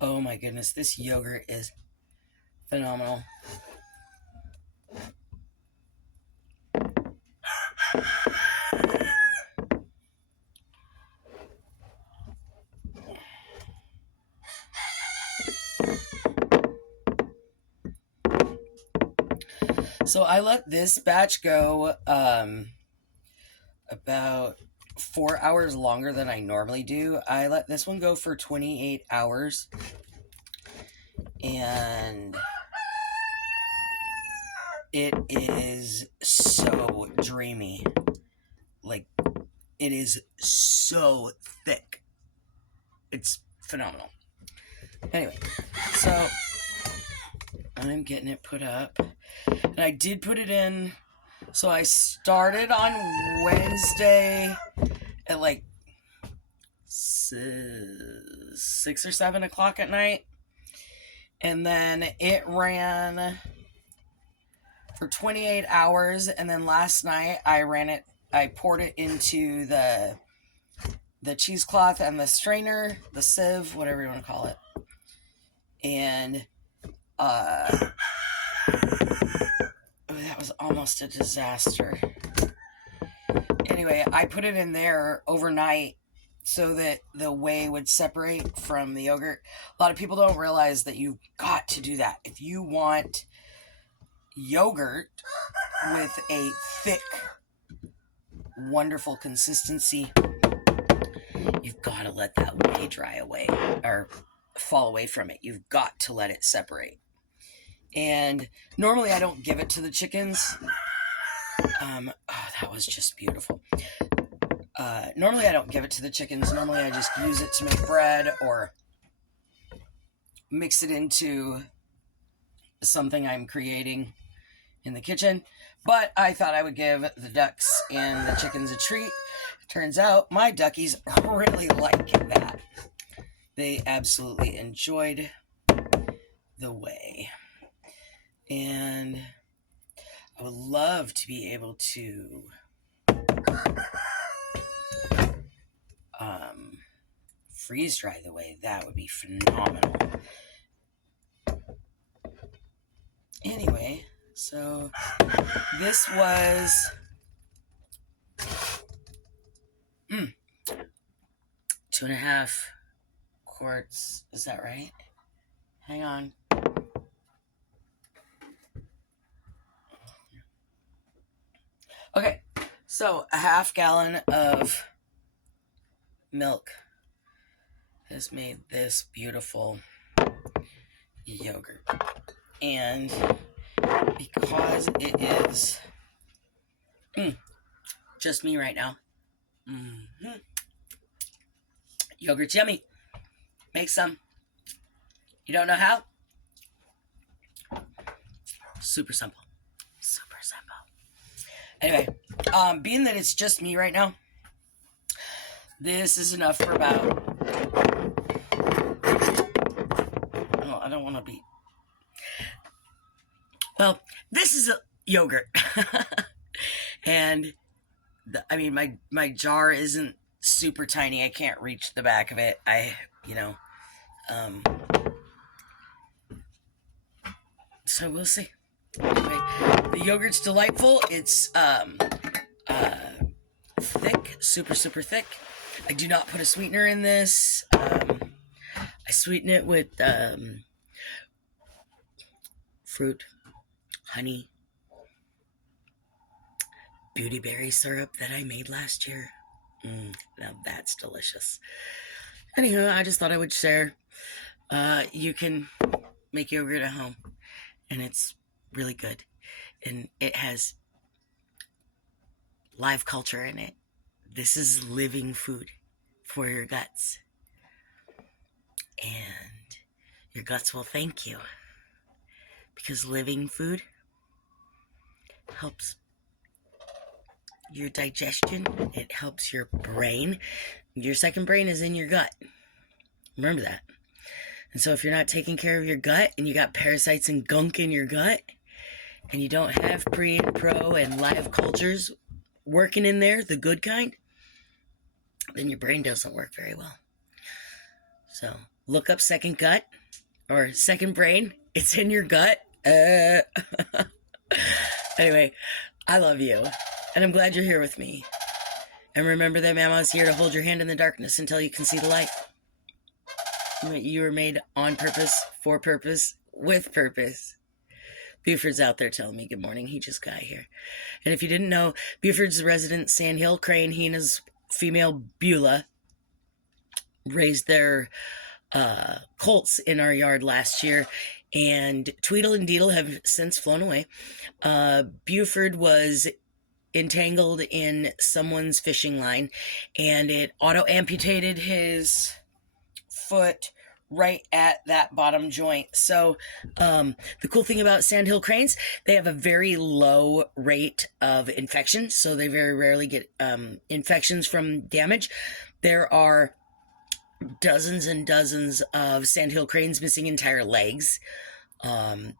Oh my goodness, this yogurt is phenomenal. So I let this batch go about 4 hours longer than I normally do. I let this one go for 28 hours. And it is so dreamy. Like, it is so thick. It's phenomenal. Anyway, so I'm getting it put up. And I did put it in. So I started on Wednesday at like 6 or 7 o'clock at night. And then it ran for 28 hours. And then last night I poured it into the cheesecloth and the strainer, the sieve, whatever you want to call it. And that was almost a disaster. Anyway, I put it in there overnight so that the whey would separate from the yogurt. A lot of people don't realize that you've got to do that. If you want yogurt with a thick, wonderful consistency, you've got to let that whey dry away or fall away from it. You've got to let it separate. And normally I don't give it to the chickens. That was just beautiful. Normally I don't give it to the chickens. Normally I just use it to make bread or mix it into something I'm creating in the kitchen. But I thought I would give the ducks and the chickens a treat. Turns out my duckies really like that. They absolutely enjoyed the whey. And I would love to be able to freeze dry the whey. That would be phenomenal. Anyway, so this was 2.5 quarts. Is that right? Hang on. Okay, so a half gallon of milk has made this beautiful yogurt. And because it is just me right now, yogurt's yummy. Make some. You don't know how? Super simple. Super simple. Anyway, being that it's just me right now, this is enough for about... Oh, I don't want to be... Well, this is a yogurt. And, my jar isn't super tiny. I can't reach the back of it. So we'll see. Anyway, the yogurt's delightful. It's thick, super, super thick. I do not put a sweetener in this. I sweeten it with fruit, honey, beauty berry syrup that I made last year. Now that's delicious. Anywho, I just thought I would share. You can make yogurt at home, and it's really good. And it has live culture in it. This is living food for your guts. And your guts will thank you. Because living food helps your digestion. It helps your brain. Your second brain is in your gut. Remember that. And so if you're not taking care of your gut and you got parasites and gunk in your gut and you don't have pre and pro and live cultures working in there, the good kind, then your brain doesn't work very well. So look up second gut or second brain. It's in your gut. Anyway, I love you, and I'm glad you're here with me. And remember that Mama is here to hold your hand in the darkness until you can see the light. You were made on purpose, for purpose, with purpose. Buford's out there telling me good morning. He just got here. And if you didn't know, Buford's resident sandhill crane, he and his female Beulah raised their colts in our yard last year, and Tweedle and Deedle have since flown away. Buford was entangled in someone's fishing line, and it auto-amputated his foot right at that bottom joint. So the cool thing about sandhill cranes, they have a very low rate of infection, so they very rarely get infections from damage. There are dozens and dozens of sandhill cranes missing entire legs. And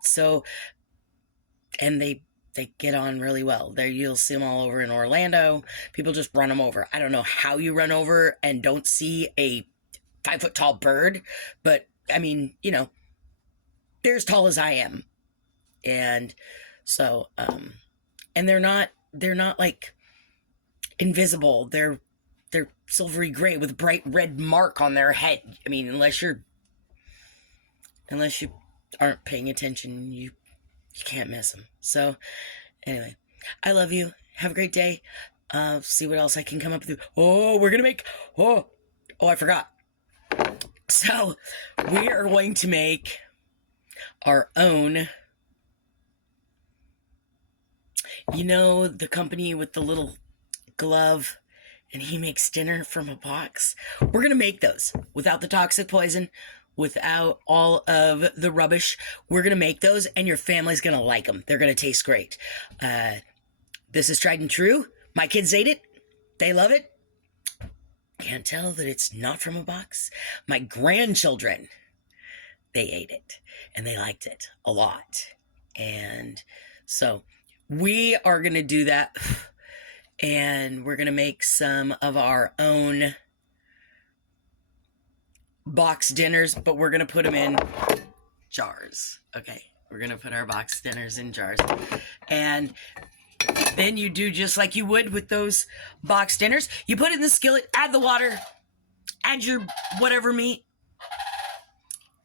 they get on really well. There, you'll see them all over in Orlando. People just run them over. I don't know how you run over and don't see a 5-foot tall bird, but I mean, you know, they're as tall as I am. And so, and they're not like invisible. They're silvery gray with a bright red mark on their head. I mean, unless you aren't paying attention, you can't miss them. So anyway, I love you. Have a great day. See what else I can come up with. Oh, we're going to make, I forgot. So we are going to make our own, you know, the company with the little glove, and he makes dinner from a box. We're going to make those without the toxic poison, without all of the rubbish. We're going to make those, and your family's going to like them. They're going to taste great. This is tried and true. My kids ate it. They love it. Can't tell that it's not from a box. My grandchildren, they ate it, and they liked it a lot. And so we are going to do that, and we're going to make some of our own box dinners, but we're going to put them in jars. Okay, we're going to put our box dinners in jars. And then you do just like you would with those box dinners. You put it in the skillet, add the water, add your whatever meat,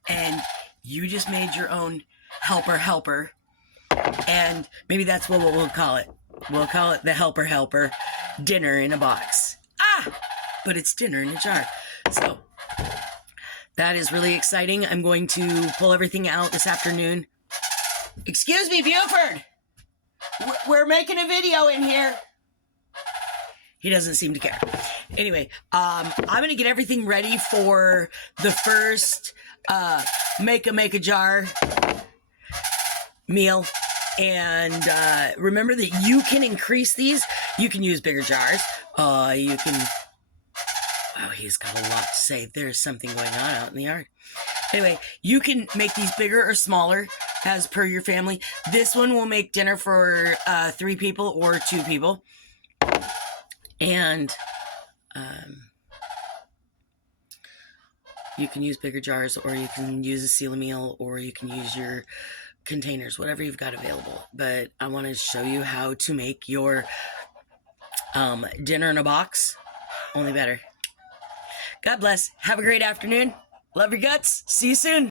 and you just made your own helper. And maybe that's what we'll call it. We'll call it the helper dinner in a box. But it's dinner in a jar. So that is really exciting. I'm going to pull everything out this afternoon. Excuse me, Buford. We're making a video in here. He doesn't seem to care. Anyway, I'm going to get everything ready for the first make a jar meal. And remember that you can increase these. You can use bigger jars. You can... Wow, he's got a lot to say. There's something going on out in the yard. Anyway, you can make these bigger or smaller as per your family. This one will make dinner for 3 people or 2 people. And you can use bigger jars, or you can use a seal a meal, or you can use your containers, whatever you've got available. But I want to show you how to make your dinner in a box, only better. God bless. Have a great afternoon. Love your guts. See you soon.